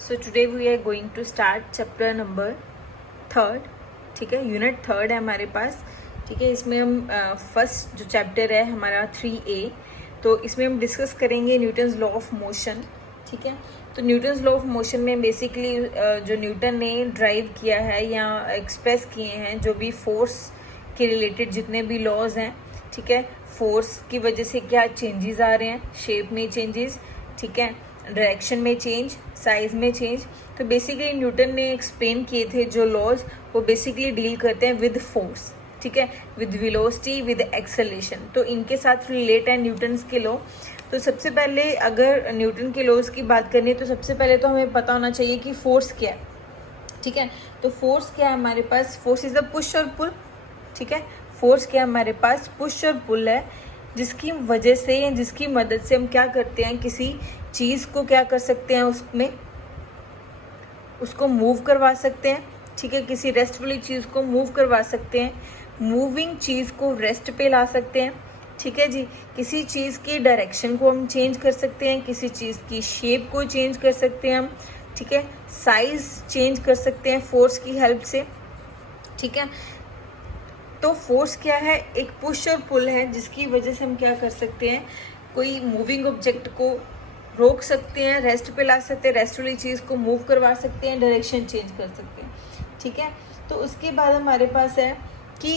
So today we are going to start chapter number 3rd. ठीक है, unit 3rd है हमारे पास. ठीक है, इसमें हम फर्स्ट जो चैप्टर है हमारा 3A, तो इसमें हम डिस्कस करेंगे न्यूटन्स लॉ ऑफ मोशन. ठीक है, तो न्यूटन्स लॉ ऑफ मोशन में बेसिकली जो न्यूटन ने ड्राइव किया है या एक्सप्रेस किए हैं जो भी फोर्स के रिलेटेड जितने भी लॉज हैं. ठीक है, फोर्स की वजह से क्या चेंजेस आ रहे हैं, शेप में चेंजेस, ठीक है, डायरेक्शन में चेंज, साइज में चेंज. तो बेसिकली न्यूटन ने एक्सप्लेन किए थे जो लॉज, वो बेसिकली डील करते हैं विद फोर्स. ठीक है, विद वेलोसिटी, विद एक्सेलरेशन. तो इनके साथ रिलेट है न्यूटन्स के लॉ. तो सबसे पहले अगर न्यूटन के लॉज की बात करनी है तो सबसे पहले तो हमें पता होना चाहिए कि फोर्स क्या है. ठीक है, तो फोर्स क्या है हमारे पास, फोर्स इज द पुश और पुल. ठीक है, फोर्स क्या है हमारे पास, पुश और पुल है, जिसकी वजह से या जिसकी मदद से हम क्या करते हैं, किसी चीज़ को क्या कर सकते हैं, उसमें उसको मूव करवा सकते हैं. ठीक है, किसी रेस्ट वाली चीज़ को मूव करवा सकते हैं, मूविंग चीज़ को रेस्ट पे ला सकते हैं. ठीक है जी, किसी चीज़ की डायरेक्शन को हम चेंज कर सकते हैं, किसी चीज़ की शेप को चेंज कर सकते हैं हम. ठीक है, साइज चेंज कर सकते हैं फोर्स की हेल्प से. ठीक है, तो फोर्स क्या है, एक पुश और पुल है जिसकी वजह से हम क्या कर सकते हैं, कोई मूविंग ऑब्जेक्ट को रोक सकते हैं, रेस्ट पे ला सकते हैं, रेस्ट वाली चीज़ को मूव करवा सकते हैं, डायरेक्शन चेंज कर सकते हैं. ठीक है, तो उसके बाद हमारे पास है कि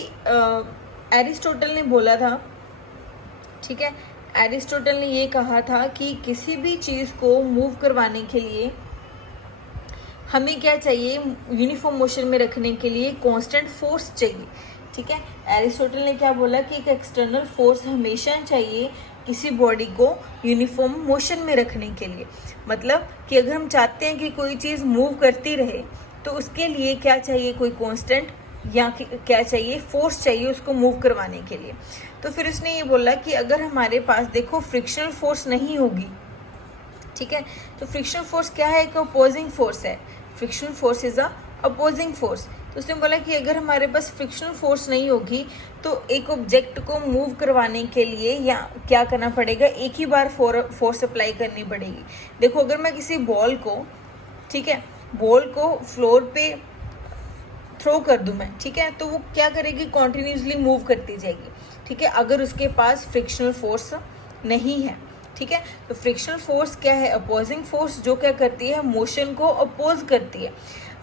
एरिस्टोटल ने बोला था. ठीक है, एरिस्टोटल ने ये कहा था कि किसी भी चीज़ को मूव करवाने के लिए हमें क्या चाहिए, यूनिफॉर्म मोशन में रखने के लिए कांस्टेंट फोर्स चाहिए. ठीक है, एरिस्टोटल ने क्या बोला कि एक एक्सटर्नल फोर्स हमेशा चाहिए किसी बॉडी को यूनिफॉर्म मोशन में रखने के लिए. मतलब कि अगर हम चाहते हैं कि कोई चीज़ मूव करती रहे तो उसके लिए क्या चाहिए, कोई कांस्टेंट या क्या चाहिए, फोर्स चाहिए उसको मूव करवाने के लिए. तो फिर उसने ये बोला कि अगर हमारे पास देखो फ्रिक्शनल फोर्स नहीं होगी. ठीक है, तो फ्रिक्शनल फोर्स क्या है, एक अपोजिंग फोर्स है. Frictional force is a opposing force. तो उसने बोला कि अगर हमारे पास फ्रिक्शनल फोर्स नहीं होगी तो एक ऑब्जेक्ट को मूव करवाने के लिए या क्या करना पड़ेगा, एक ही बार फोर्स अप्लाई करनी पड़ेगी. देखो अगर मैं किसी बॉल को, ठीक है, बॉल को फ्लोर पे थ्रो कर दूं मैं, ठीक है, तो वो क्या करेगी, कॉन्टिन्यूसली मूव करती जाएगी. ठीक है, अगर उसके पास फ्रिक्शनल फोर्स नहीं है. ठीक है, तो फ्रिक्शनल फोर्स क्या है, अपोजिंग फोर्स, जो क्या करती है, मोशन को अपोज करती है.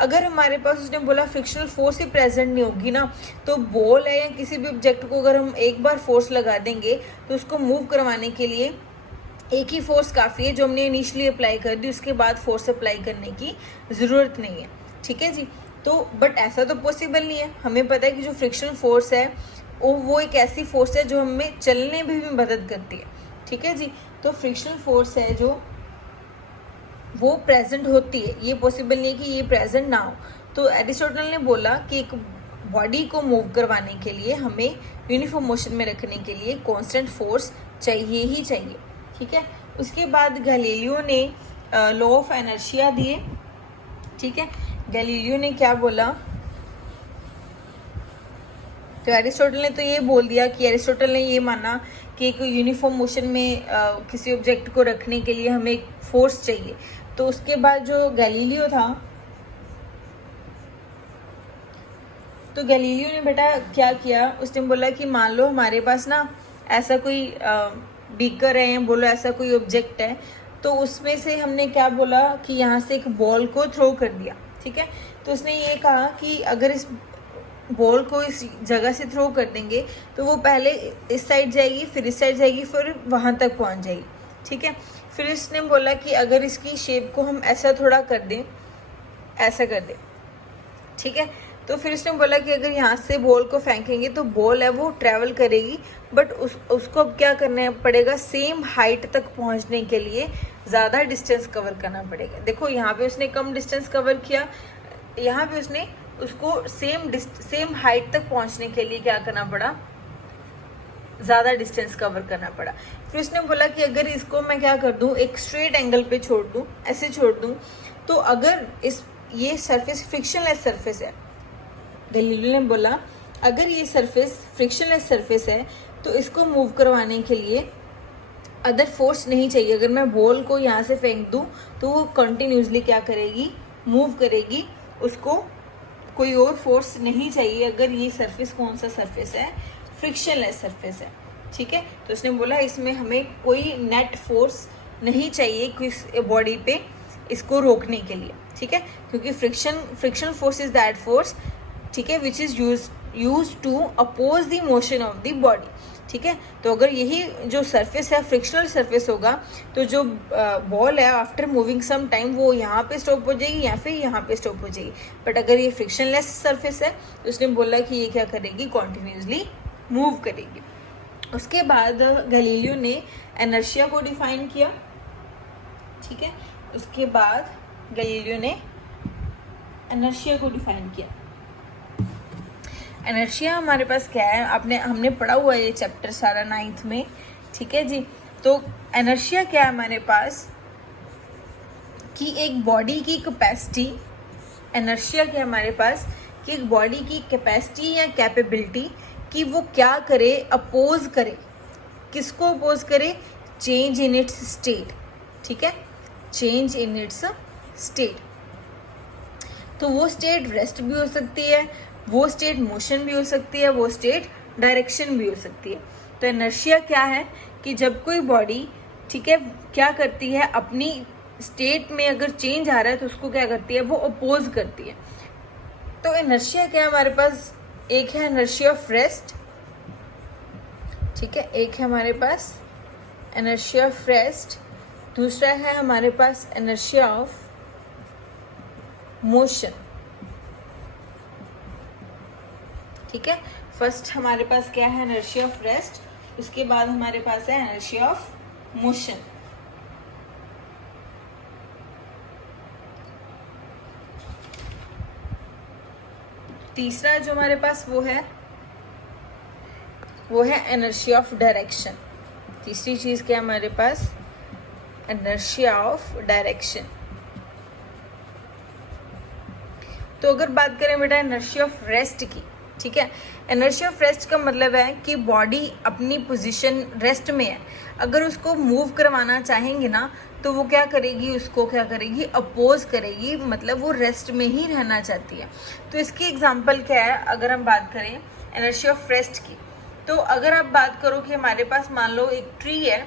अगर हमारे पास, उसने बोला फ्रिक्शनल फोर्स ही प्रेजेंट नहीं होगी ना, तो बॉल है या किसी भी ऑब्जेक्ट को अगर हम एक बार फोर्स लगा देंगे तो उसको मूव करवाने के लिए एक ही फोर्स काफ़ी है जो हमने इनिशियली अप्लाई कर दी, उसके बाद फोर्स अप्लाई करने की ज़रूरत नहीं है. ठीक है जी, तो बट ऐसा तो पॉसिबल नहीं है. हमें पता है कि जो फ्रिक्शनल फोर्स है वो एक ऐसी फोर्स है जो हमें चलने में भी मदद करती है. ठीक है जी, तो फ्रिक्शनल फोर्स है जो वो प्रेजेंट होती है, ये पॉसिबल नहीं है कि ये प्रेजेंट ना हो. तो एरिस्टोटल ने बोला कि एक बॉडी को मूव करवाने के लिए हमें यूनिफॉर्म मोशन में रखने के लिए कांस्टेंट फोर्स चाहिए ही चाहिए. ठीक है, उसके बाद गैलीलियो ने लॉ ऑफ इनर्शिया दिए. ठीक है, गैलीलियो ने क्या बोला, तो एरिस्टोटल ने तो ये बोल दिया कि एरिस्टोटल ने ये माना कि एक यूनिफॉर्म मोशन में किसी ऑब्जेक्ट को रखने के लिए हमें एक फोर्स चाहिए. तो उसके बाद जो गैलीलियो था, तो गैलीलियो ने बेटा क्या किया, उसने बोला कि मान लो हमारे पास ना ऐसा कोई बीकर है, बोलो ऐसा कोई ऑब्जेक्ट है, तो उसमें से हमने क्या बोला कि यहाँ से एक बॉल को थ्रो कर दिया. ठीक है, तो उसने ये कहा कि अगर इस बॉल को इस जगह से थ्रो कर देंगे तो वो पहले इस साइड जाएगी, फिर इस साइड जाएगी, फिर वहाँ तक पहुँच जाएगी. ठीक है, फिर इसने बोला कि अगर इसकी शेप को हम ऐसा थोड़ा कर दें, ऐसा कर दें. ठीक है, तो फिर इसने बोला कि अगर यहाँ से बॉल को फेंकेंगे तो बॉल है वो ट्रैवल करेगी, बट उसको अब क्या करना पड़ेगा, सेम हाइट तक पहुँचने के लिए ज़्यादा डिस्टेंस कवर करना पड़ेगा. देखो यहाँ पे उसने कम डिस्टेंस कवर किया, यहाँ पे उसने उसको सेम हाइट तक पहुँचने के लिए क्या करना पड़ा, ज़्यादा डिस्टेंस कवर करना पड़ा. फिर उसने बोला कि अगर इसको मैं क्या कर दूं, एक स्ट्रेट एंगल पे छोड़ दूं, ऐसे छोड़ दूं, तो अगर ये सरफेस फ्रिक्शनलेस सरफेस है, गैलीलियो ने बोला अगर ये सरफेस फ्रिक्शनलेस सरफेस है तो इसको मूव करवाने के लिए अदर फोर्स नहीं चाहिए। अगर मैं बॉल को यहाँ से फेंक दूँ तो वो कंटिन्यूसली क्या करेगी, मूव करेगी, उसको कोई और फोर्स नहीं चाहिए। अगर ये सरफेस कौन सा सरफेस है, फ्रिक्शनलेस सरफेस है, ठीक है। तो उसने बोला इसमें हमें कोई नेट फोर्स नहीं चाहिए किस बॉडी पे इसको रोकने के लिए, ठीक है, क्योंकि friction force is that force, ठीक है, which is use to oppose the motion of the body, ठीक है। तो अगर यही जो सरफेस है फ्रिक्शनल सरफेस होगा तो जो बॉल है आफ्टर मूविंग सम टाइम वो यहाँ पे स्टॉप हो जाएगी या फिर यहाँ पे स्टॉप हो जाएगी। बट अगर ये फ्रिक्शनलेस सरफेस है तो उसने बोला कि ये क्या करेगी, कॉन्टिन्यूसली मूव करेगी। उसके बाद गैलीलियो ने इनर्शिया को डिफाइन किया, ठीक है। उसके बाद गैलीलियो ने इनर्शिया को डिफाइन किया। इनर्शिया हमारे पास क्या है, हमने पढ़ा हुआ है ये चैप्टर सारा 9th में, ठीक है जी। तो इनर्शिया क्या है हमारे पास कि एक बॉडी की कैपेसिटी, इनर्शिया क्या है हमारे पास कि एक बॉडी की कैपेसिटी या कैपेबिलिटी कि वो क्या करे, अपोज करे, किसको अपोज करे, चेंज इन इट्स स्टेट, ठीक है, चेंज इन इट्स स्टेट। तो वो स्टेट रेस्ट भी हो सकती है, वो स्टेट मोशन भी हो सकती है, वो स्टेट डायरेक्शन भी हो सकती है। तो इनर्शिया क्या है कि जब कोई बॉडी, ठीक है, क्या करती है, अपनी स्टेट में अगर चेंज आ रहा है तो उसको क्या करती है, वो अपोज करती है। तो इनर्शिया क्या है हमारे पास, एक है इनर्शिया ऑफ रेस्ट, ठीक है, एक है हमारे पास इनर्शिया ऑफ रेस्ट, दूसरा है हमारे पास इनर्शिया ऑफ मोशन, ठीक है। फर्स्ट हमारे पास क्या है, इनर्शिया ऑफ रेस्ट, उसके बाद हमारे पास है इनर्शिया ऑफ मोशन। तीसरा जो हमारे पास वो है इनर्शिया ऑफ डायरेक्शन। तीसरी चीज क्या है हमारे पास, इनर्शिया ऑफ डायरेक्शन। तो अगर बात करें बेटा इनर्शिया ऑफ रेस्ट की, ठीक है, इनर्शिया ऑफ रेस्ट का मतलब है कि बॉडी अपनी पोजीशन रेस्ट में है, अगर उसको मूव करवाना चाहेंगे ना तो वो क्या करेगी, उसको क्या करेगी, अपोज करेगी, मतलब वो रेस्ट में ही रहना चाहती है। तो इसकी एग्जांपल क्या है, अगर हम बात करें इनर्शिया ऑफ रेस्ट की, तो अगर आप बात करो कि हमारे पास मान लो एक ट्री है,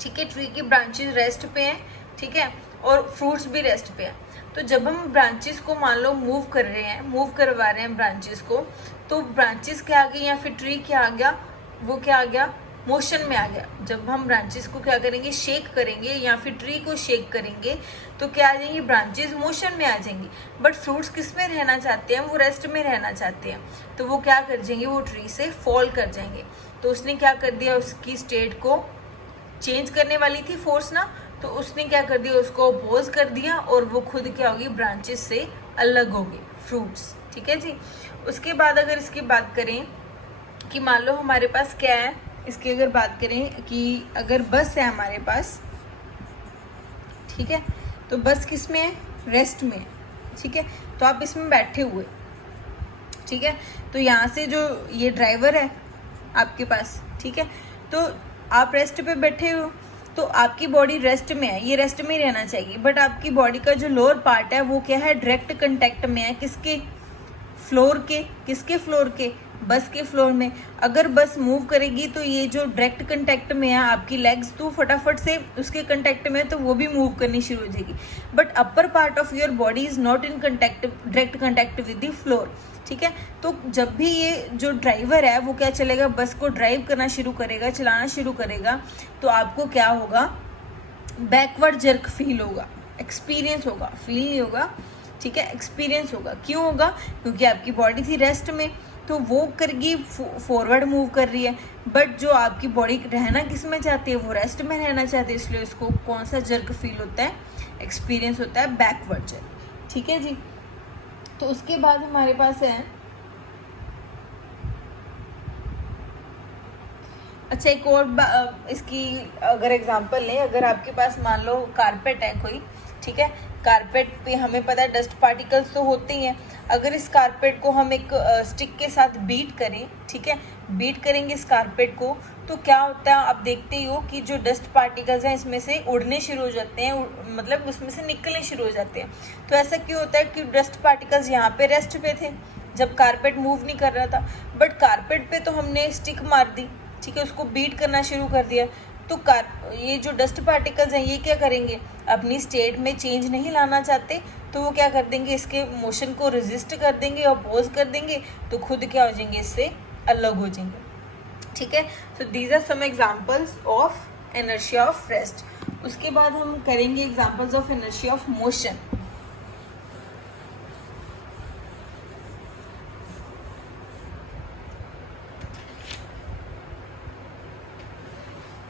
ठीक है, ट्री की ब्रांचेस रेस्ट पे हैं, ठीक है, और फ्रूट्स भी रेस्ट पे हैं। तो जब हम ब्रांचेस को मान लो मूव करवा रहे हैं ब्रांचेस को, तो ब्रांचेस क्या आ गई या फिर ट्री क्या आ गया, वो क्या आ गया, मोशन में आ गया। जब हम ब्रांचेस को क्या करेंगे, शेक करेंगे या फिर ट्री को शेक करेंगे तो क्या आ जाएंगी, ब्रांचेस मोशन में आ जाएंगी। बट फ्रूट्स किस में रहना चाहते हैं, वो रेस्ट में रहना चाहते हैं, तो वो क्या कर जाएंगे, वो ट्री से फॉल कर जाएंगे। तो उसने क्या कर दिया, उसकी स्टेट को चेंज करने वाली थी फोर्स ना, तो उसने क्या कर दिया, उसको अपोज कर दिया और वो खुद क्या होगी, ब्रांचेस से अलग होगी फ्रूट्स, ठीक है जी। उसके बाद अगर इसकी बात करें कि मान लो हमारे पास क्या है, इसकी अगर बात करें कि अगर बस है हमारे पास, ठीक है, तो बस किस में है, रेस्ट में, ठीक है। तो आप इसमें बैठे हुए, ठीक है, तो यहाँ से जो ये ड्राइवर है आपके पास, ठीक है, तो आप रेस्ट पे बैठे हो, तो आपकी बॉडी रेस्ट में है, ये रेस्ट में ही रहना चाहिए। बट आपकी बॉडी का जो लोअर पार्ट है वो क्या है, डायरेक्ट कांटेक्ट में है, किसके, फ्लोर के, किसके फ्लोर के, बस के फ्लोर में। अगर बस मूव करेगी तो ये जो डायरेक्ट कांटेक्ट में है आपकी लेग्स, तो फटाफट से उसके कांटेक्ट में, तो वो भी मूव करनी शुरू हो जाएगी। But upper part of your body is not in contact, direct contact with the floor, ठीक है। तो जब भी ये जो ड्राइवर है वो क्या चलेगा, बस को ड्राइव करना शुरू करेगा, चलाना शुरू करेगा, तो आपको क्या होगा, बैकवर्ड जर्क फील होगा, एक्सपीरियंस होगा, फील नहीं होगा, ठीक है, एक्सपीरियंस होगा। क्यों होगा, क्योंकि आपकी बॉडी थी रेस्ट में, तो वो करेगी, फॉरवर्ड मूव कर रही है। बट जो आपकी बॉडी रहना किस में चाहती है, वो रेस्ट में रहना चाहती है, इसलिए उसको कौन सा जर्क फील होता है, एक्सपीरियंस होता है बैकवर्ड जर्क, ठीक है जी। तो उसके बाद हमारे पास है, अच्छा एक और इसकी अगर एग्जांपल लें, अगर आपके पास मान लो कारपेट है कोई, ठीक है। कारपेट पे हमें पता है डस्ट पार्टिकल्स तो होते ही हैं। अगर इस कारपेट को हम एक स्टिक के साथ बीट करें, ठीक है, बीट करेंगे इस कारपेट को, तो क्या होता है आप देखते ही हो कि जो डस्ट पार्टिकल्स हैं इसमें से उड़ने शुरू हो जाते हैं, मतलब उसमें से निकलने शुरू हो जाते हैं। तो ऐसा क्यों होता है कि डस्ट पार्टिकल्स यहाँ पे रेस्ट पे थे जब कारपेट मूव नहीं कर रहा था, बट कारपेट पे तो हमने स्टिक मार दी, ठीक है, उसको बीट करना शुरू कर दिया। तो ये जो डस्ट पार्टिकल्स हैं ये क्या करेंगे, अपनी स्टेट में चेंज नहीं लाना चाहते, तो वो क्या कर देंगे, इसके मोशन को रेजिस्ट कर देंगे, अपोज कर देंगे, तो खुद क्या हो जाएंगे, इससे अलग हो जाएंगे, ठीक है। So these are some examples of inertia of rest. उसके बाद हम करेंगे examples of inertia of motion.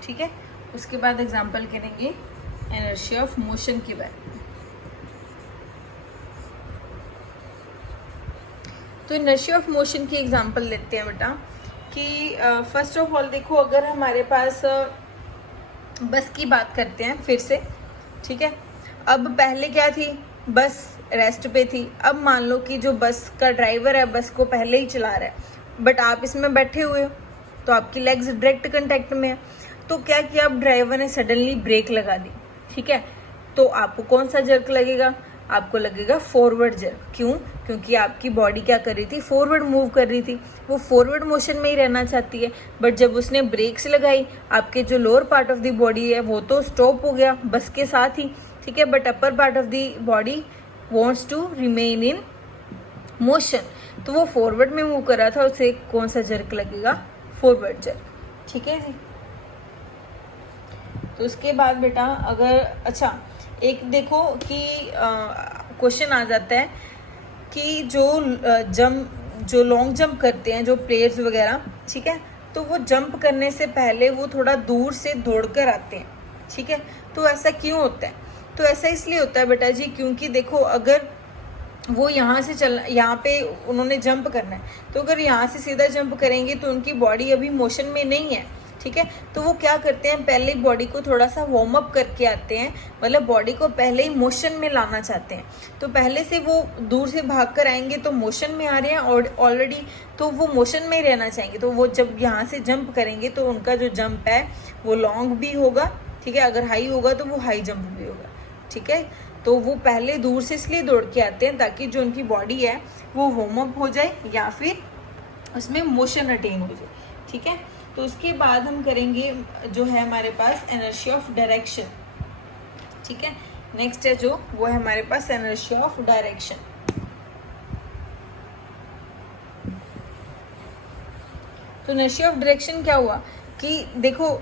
ठीक है, उसके बाद एग्जांपल करेंगे इनर्शिया ऑफ मोशन के बारे में। तो इनर्शिया ऑफ मोशन की एग्जांपल लेते हैं बेटा कि फर्स्ट ऑफ ऑल देखो, अगर हमारे पास बस की बात करते हैं फिर से, ठीक है। अब पहले क्या थी, बस रेस्ट पे थी। अब मान लो कि जो बस का ड्राइवर है बस को पहले ही चला रहा है, बट आप इसमें बैठे हुए हो तो आपकी लेग्स डायरेक्ट कांटेक्ट में है। तो क्या किया, अब ड्राइवर ने सडनली ब्रेक लगा दी, ठीक है, तो आपको कौन सा जर्क लगेगा, आपको लगेगा फॉरवर्ड जर्क। क्यों, क्योंकि आपकी बॉडी क्या कर रही थी, फॉरवर्ड मूव कर रही थी, वो फॉरवर्ड मोशन में ही रहना चाहती है। बट जब उसने ब्रेक्स लगाई, आपके जो lower part of the body है वो तो स्टॉप हो गया बस के साथ ही, ठीक है, but upper part of the body wants to remain in motion, तो वो फॉरवर्ड में मूव कर रहा था, उसे कौन सा जर्क लगेगा, फॉरवर्ड जर्क, ठीक है जी। तो उसके बाद बेटा अगर अच्छा एक देखो कि क्वेश्चन आ जाता है कि जो लॉन्ग जंप करते हैं जो प्लेयर्स वगैरह, ठीक है, तो वो जंप करने से पहले वो थोड़ा दूर से दौड़कर आते हैं, ठीक है। तो ऐसा क्यों होता है, तो ऐसा इसलिए होता है बेटा जी क्योंकि देखो अगर वो यहाँ पे उन्होंने जंप करना है, तो अगर यहाँ से सीधा जंप करेंगे तो उनकी बॉडी अभी मोशन में नहीं है, ठीक है। तो वो क्या करते हैं, पहले बॉडी को थोड़ा सा वार्म अप करके आते हैं, मतलब बॉडी को पहले ही मोशन में लाना चाहते हैं। तो पहले से वो दूर से भाग कर आएंगे तो मोशन में आ रहे हैं और ऑलरेडी, तो वो मोशन में ही रहना चाहेंगे। तो वो जब यहाँ से जंप करेंगे तो उनका जो जंप है वो लॉन्ग भी होगा, ठीक है, अगर हाई होगा तो वो हाई जंप भी होगा, ठीक है। तो वो पहले दूर से इसलिए दौड़ के आते हैं ताकि जो उनकी बॉडी है वो वार्म अप हो जाए या फिर उसमें मोशन अटेन हो जाए, ठीक है। तो उसके बाद हम करेंगे जो है हमारे पास इनर्शिया ऑफ डायरेक्शन, ठीक है। नेक्स्ट है जो वो है हमारे पास इनर्शिया ऑफ डायरेक्शन। तो इनर्शिया ऑफ डायरेक्शन क्या हुआ कि देखो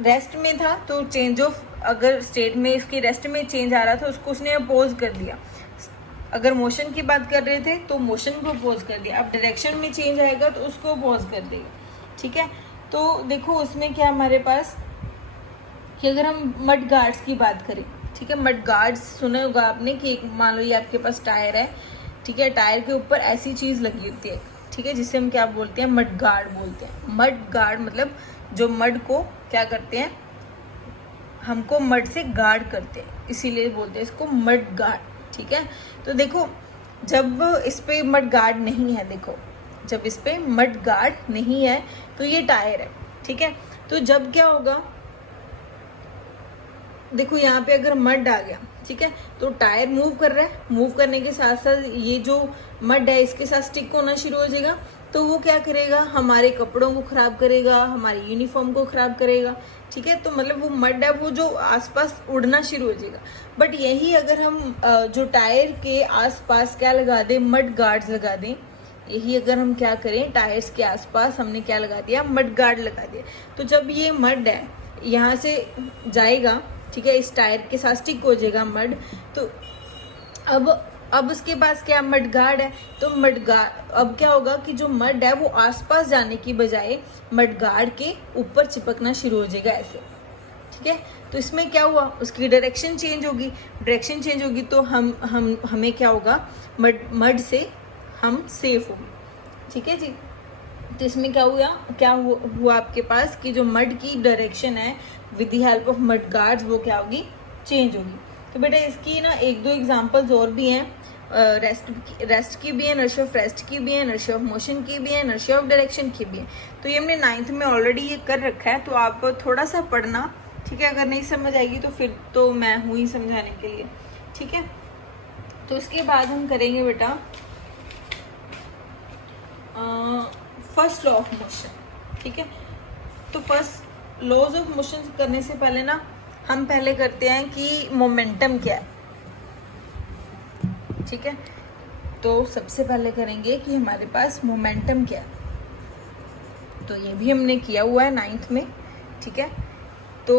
रेस्ट में था तो चेंज ऑफ, अगर स्टेट में इसकी रेस्ट में चेंज आ रहा था उसको उसने अपोज कर दिया। अगर मोशन की बात कर रहे थे तो मोशन को अपोज कर दिया, अब डायरेक्शन में चेंज आएगा तो उसको अपोज कर देगा, ठीक है। तो देखो उसमें क्या हमारे पास कि अगर हम मड गार्ड्स की बात करें, ठीक है, मड गार्ड्स सुना होगा आपने कि एक मान लो ये आपके पास टायर है, ठीक है, टायर के ऊपर ऐसी चीज़ लगी होती है, ठीक है, जिसे हम क्या बोलते हैं, मड गार्ड बोलते हैं। मड गार्ड मतलब जो मड को क्या करते हैं, हमको मड से गार्ड करते हैं, इसीलिए बोलते हैं इसको मड गार्ड, ठीक है। तो देखो जब इस पे मड गार्ड नहीं है, देखो जब इस पे मड गार्ड नहीं है तो ये टायर है, ठीक है। तो जब क्या होगा, देखो यहाँ पे अगर मड आ गया, ठीक है, तो टायर मूव कर रहा है, मूव करने के साथ साथ ये जो मड है इसके साथ स्टिक होना शुरू हो जाएगा, तो वो क्या करेगा, हमारे कपड़ों को ख़राब करेगा, हमारी यूनिफॉर्म को ख़राब करेगा, ठीक है। तो मतलब वो मड है वो जो आसपास उड़ना शुरू हो जाएगा। बट यही अगर हम जो टायर के आसपास क्या लगा दें, मड गार्ड्स लगा दें, यही अगर हम क्या करें, टायर्स के आसपास हमने क्या लगा दिया, मड गार्ड लगा दिया, तो जब ये मड है यहाँ से जाएगा, ठीक है, इस टायर के साथ स्टिक हो जाएगा मड, तो अब उसके पास क्या मड गार्ड है, तो मड गार्ड अब क्या होगा कि जो मड है वो आसपास जाने की बजाय मड गार्ड के ऊपर चिपकना शुरू हो जाएगा ऐसे, ठीक है। तो इसमें क्या हुआ, उसकी डायरेक्शन चेंज होगी, डायरेक्शन चेंज होगी तो हमें क्या होगा, मड से हम सेफ होंगे, ठीक है जी। तो इसमें क्या हुआ आपके पास कि जो मड की डायरेक्शन है with the help of mud guards वो क्या होगी, चेंज होगी। तो बेटा इसकी ना एक दो एग्जांपल्स और भी हैं, रेस्ट की भी है, इनर्शिया ऑफ रेस्ट की भी है, इनर्शिया ऑफ मोशन की भी है, इनर्शिया ऑफ डायरेक्शन की भी है। तो ये हमने 9th में ऑलरेडी ये कर रखा है, तो आप थोड़ा सा पढ़ना, ठीक है। अगर नहीं समझ आएगी तो फिर तो मैं हूँ ही समझाने के लिए, ठीक है। तो उसके बाद हम करेंगे बेटा फर्स्ट लॉ ऑफ मोशन, ठीक है। तो फर्स्ट लॉज ऑफ मोशन करने से पहले ना हम पहले करते हैं कि मोमेंटम क्या है, ठीक है। तो सबसे पहले करेंगे कि हमारे पास मोमेंटम क्या है, तो ये भी हमने किया हुआ है 9th में, ठीक है। तो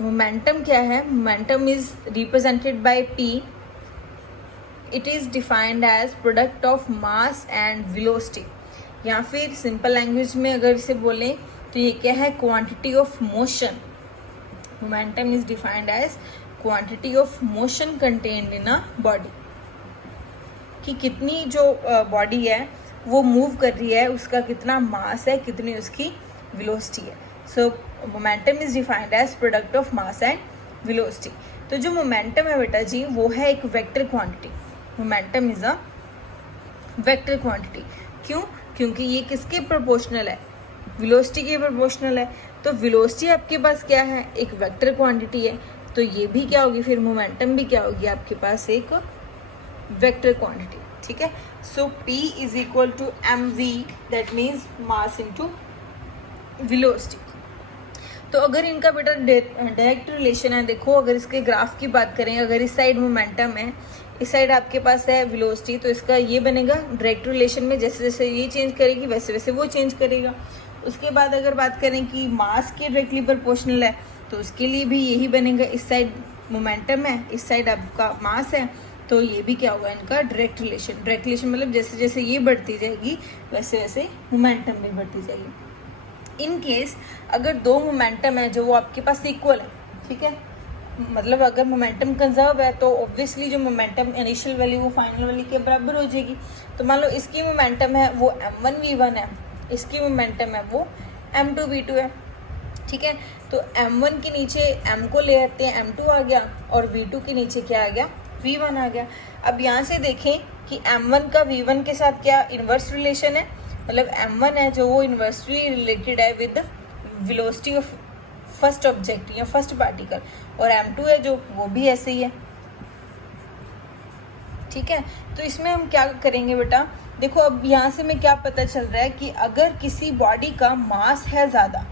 मोमेंटम क्या है, momentum is represented by P, it is defined as product of mass and velocity, या फिर सिंपल लैंग्वेज में अगर इसे बोलें तो ये क्या है, quantity of motion. Momentum is defined as quantity of motion contained in a body, कि कितनी जो बॉडी है वो मूव कर रही है, उसका कितना मास है, कितनी उसकी वेलोसिटी है। So momentum is defined as product of mass and velocity. तो जो मोमेंटम है बेटा जी वो है एक vector quantity. Momentum is a vector quantity. क्यों? क्योंकि ये किसके प्रोपोर्शनल है, वेलोसिटी के प्रोपोर्शनल है। तो वेलोसिटी आपके पास क्या है, एक वेक्टर क्वांटिटी है, तो ये भी क्या होगी, फिर मोमेंटम भी क्या होगी आपके पास, एक वेक्टर क्वांटिटी, ठीक है। So P is equal to mv, that means mass into velocity. तो अगर इनका बेटा डायरेक्ट रिलेशन है, देखो अगर इसके ग्राफ की बात करें, अगर इस साइड मोमेंटम है, इस साइड आपके पास है वेलोसिटी, तो इसका ये बनेगा डायरेक्ट रिलेशन में, जैसे जैसे ये चेंज करेगी वैसे वैसे वो चेंज करेगा। उसके बाद अगर बात करें कि मास के डायरेक्टली प्रोपोर्शनल है, तो उसके लिए भी यही बनेगा, इस साइड मोमेंटम है, इस साइड आपका मास है, तो ये भी क्या होगा इनका डायरेक्ट रिलेशन। डायरेक्ट रिलेशन मतलब जैसे जैसे ये बढ़ती जाएगी वैसे वैसे मोमेंटम भी बढ़ती जाएगी। इन केस अगर दो मोमेंटम है जो वो आपके पास इक्वल है, ठीक है, मतलब अगर मोमेंटम कंजर्व है तो ऑब्वियसली जो मोमेंटम इनिशियल वैल्यू वो फाइनल वैल्यू के बराबर हो जाएगी। तो मान लो इसकी मोमेंटम है वो m1v1 है, इसकी मोमेंटम है वो m2v2 है, ठीक है। तो m1 के नीचे m को ले आते हैं, m2 आ गया, और v2 के नीचे क्या आ गया, v1 आ गया। अब यहाँ से देखें कि m1 का v1 के साथ क्या इन्वर्स रिलेशन है, मतलब m1 है जो वो इन्वर्सली रिलेटेड है with velocity of first object या फर्स्ट पार्टिकल, और m2 है जो वो भी ऐसे ही है, ठीक है। तो इसमें हम क्या करेंगे बेटा, देखो अब यहाँ से हमें क्या पता चल रहा है कि अगर किसी बॉडी का मास है ज़्यादा,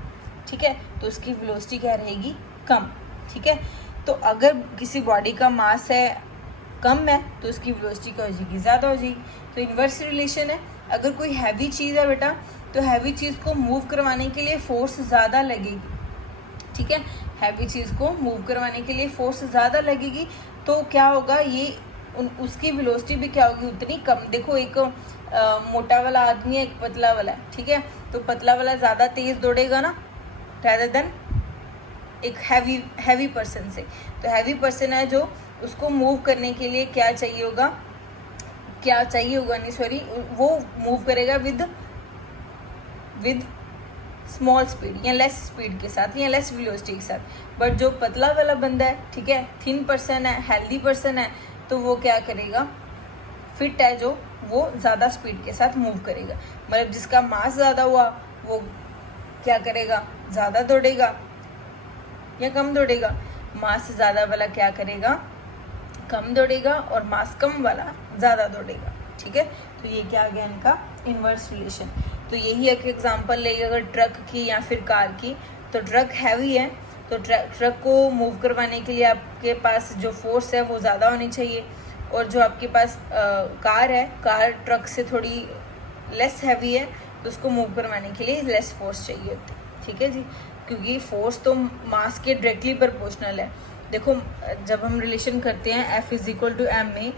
ठीक है, तो उसकी वेलोसिटी क्या रहेगी, कम, ठीक है। तो अगर किसी बॉडी का मास है कम है तो उसकी वेलोसिटी क्या हो जाएगी, ज़्यादा हो जाएगी। तो इन्वर्स रिलेशन है। अगर कोई हैवी चीज़ है बेटा, तो हैवी चीज़ को मूव करवाने के लिए फोर्स ज़्यादा लगेगी, ठीक है, हैवी चीज़ को मूव करवाने के लिए फोर्स ज़्यादा लगेगी, तो क्या होगा, ये उसकी वेलोसिटी भी क्या होगी, उतनी कम। देखो एक मोटा वाला आदमी है, एक पतला वाला है, ठीक है, तो पतला वाला ज़्यादा तेज़ दौड़ेगा ना rather देन एक हैवी पर्सन से। तो हैवी पर्सन है जो उसको मूव करने के लिए क्या चाहिए होगा, वो मूव करेगा विद स्मॉल स्पीड या लेस स्पीड के साथ या लेस वेलोसिटी के साथ। बट जो पतला वाला बंदा है, ठीक है, थिन पर्सन है, हेल्दी पर्सन है, तो वो क्या करेगा, फिट है जो, वो ज़्यादा स्पीड के साथ मूव करेगा। मतलब जिसका मास ज़्यादा हुआ वो क्या करेगा, ज़्यादा दौड़ेगा या कम दौड़ेगा, मास ज़्यादा वाला क्या करेगा, कम दौड़ेगा, और मास कम वाला ज़्यादा दौड़ेगा, ठीक है। तो ये क्या आ गया इनका इन्वर्स रिलेशन। तो यही एक एग्जांपल लेंगे अगर ट्रक की या फिर कार की। तो ट्रक हैवी है, तो ट्रक को मूव करवाने के लिए आपके पास जो फोर्स है वो ज़्यादा होनी चाहिए, और जो आपके पास कार है, कार ट्रक से थोड़ी लेस हैवी है, तो उसको मूव करवाने के लिए लेस फोर्स चाहिए होती है, ठीक है जी, क्योंकि फोर्स तो मास के डायरेक्टली प्रोपोर्शनल है। देखो जब हम रिलेशन करते हैं F is equal to m में,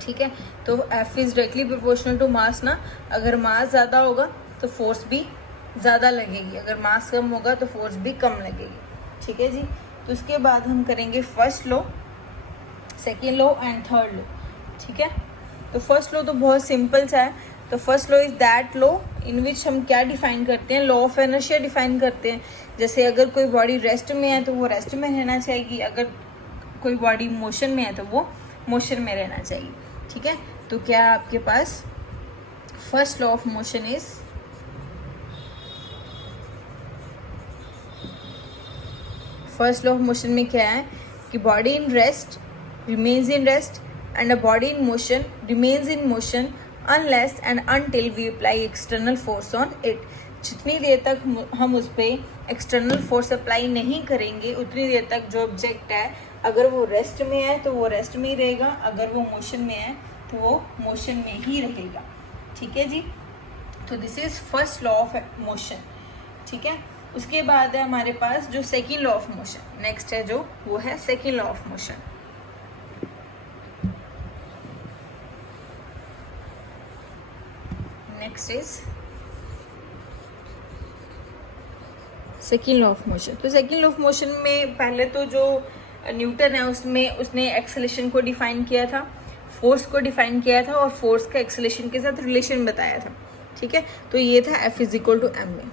ठीक है, तो F is directly proportional to mass ना। अगर मास ज़्यादा होगा तो फोर्स भी ज़्यादा लगेगी, अगर मास कम होगा तो फोर्स भी कम लगेगी, ठीक है जी। तो उसके बाद हम करेंगे first law, second law and third law, ठीक है। तो फर्स्ट लॉ तो बहुत सिंपल सा है। तो first law is that law in which हम क्या डिफाइन करते हैं, लॉ ऑफ इनर्शिया डिफाइन करते हैं। जैसे अगर कोई बॉडी रेस्ट में है तो वो रेस्ट में रहना चाहिए, अगर कोई बॉडी मोशन में है तो वो मोशन में रहना चाहिए, ठीक है। तो क्या आपके पास first law of motion is first law of motion में क्या है कि body in rest remains in rest and a body in motion remains in motion unless and until we apply external force on it. जितनी देर तक हम उस पर एक्सटर्नल फोर्स अप्लाई नहीं करेंगे उतनी देर तक जो ऑब्जेक्ट है अगर वो रेस्ट में है तो वो रेस्ट में ही रहेगा, अगर वो मोशन में है तो वो मोशन में ही रहेगा, ठीक है जी। तो this is first law of motion, ठीक है। उसके बाद है हमारे पास जो second law of motion, next है जो वो है second law of motion. Next is second law of motion. तो सेकेंड लॉ ऑफ मोशन में पहले तो जो न्यूटन है उसने एक्सेलेरेशन को डिफाइन किया था, फोर्स को डिफाइन किया था और फोर्स का एक्सेलेरेशन के साथ रिलेशन बताया था, ठीक है। तो ये था F = m में,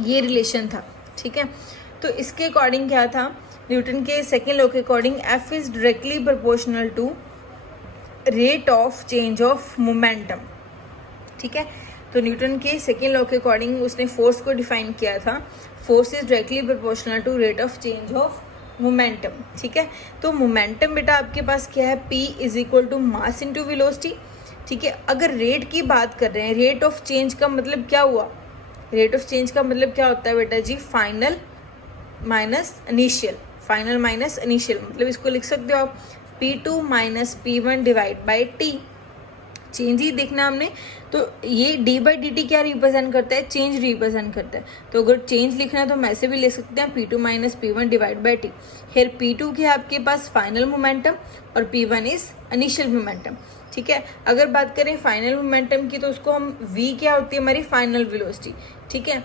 ये रिलेशन था, ठीक है। तो इसके अकॉर्डिंग क्या था, न्यूटन के सेकेंड लॉ के according F is directly proportional to rate of change of momentum, ठीक है। तो न्यूटन के सेकेंड लॉ के अकॉर्डिंग उसने फोर्स को डिफाइन किया था, force is directly proportional to rate of change of momentum, ठीक है। तो मोमेंटम बेटा आपके पास क्या है, P = मास इंटू वेलोसिटी, ठीक है। अगर रेट की बात कर रहे हैं, रेट ऑफ चेंज का मतलब क्या हुआ, रेट ऑफ चेंज का मतलब क्या होता है बेटा जी, final minus initial, final minus initial, मतलब इसको लिख सकते हो आप P2 - P1 divide by T, change ही देखना हमने। तो ये d/dt क्या रिप्रेजेंट करता है, चेंज रिप्रेजेंट करता है। तो अगर चेंज लिखना है तो हम ऐसे भी ले सकते हैं P2 - P1 divide by T। Hair P2 की आपके पास फाइनल मोमेंटम और P1 इज इनिशियल मोमेंटम, ठीक है। अगर बात करें फाइनल मोमेंटम की तो उसको हम V क्या होती है हमारी फाइनल वेलोसिटी, ठीक है।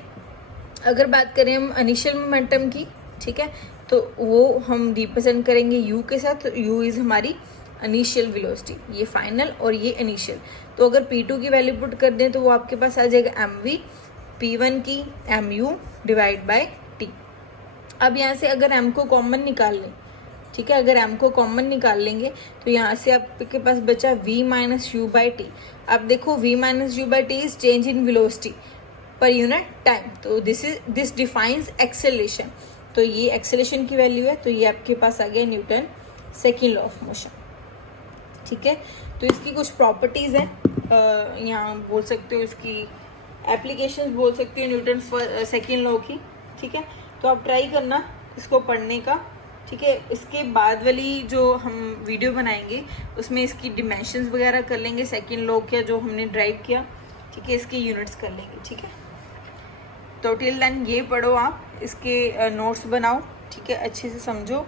अगर बात करें हम इनिशियल मोमेंटम की, ठीक है, तो वो हम रिप्रेजेंट करेंगे U के साथ, तो U इज हमारी इनिशियल वेलोसिटी, ये फाइनल और ये इनिशियल। तो अगर P2 की वैल्यू पुट कर दें तो वो आपके पास आ जाएगा mv, P1 की mu डिवाइड बाय T। अब यहाँ से अगर m को कॉमन निकाल लें, ठीक है, अगर m को कॉमन निकाल लेंगे तो यहाँ से आपके पास बचा v - u/t। अब देखो v - u/t is change in velocity per unit time, तो दिस डिफाइंस एक्सेलरेशन। तो ये एक्सेलरेशन की वैल्यू है, तो ये आपके पास आ गया Newton second law of motion, ठीक है। तो इसकी कुछ प्रॉपर्टीज़ हैं, यहाँ बोल सकते हो इसकी एप्लीकेशंस बोल सकते हो न्यूटन सेकेंड लॉ की, ठीक है। तो आप ट्राई करना इसको पढ़ने का, ठीक है। इसके बाद वाली जो हम वीडियो बनाएंगे उसमें इसकी डिमेंशंस वगैरह कर लेंगे, सेकेंड लॉ का जो हमने ड्राइव किया, ठीक है, इसकी यूनिट्स कर लेंगे, ठीक है। तो टिल देन ये पढ़ो आप, इसके नोट्स बनाओ, ठीक है, अच्छे से समझो।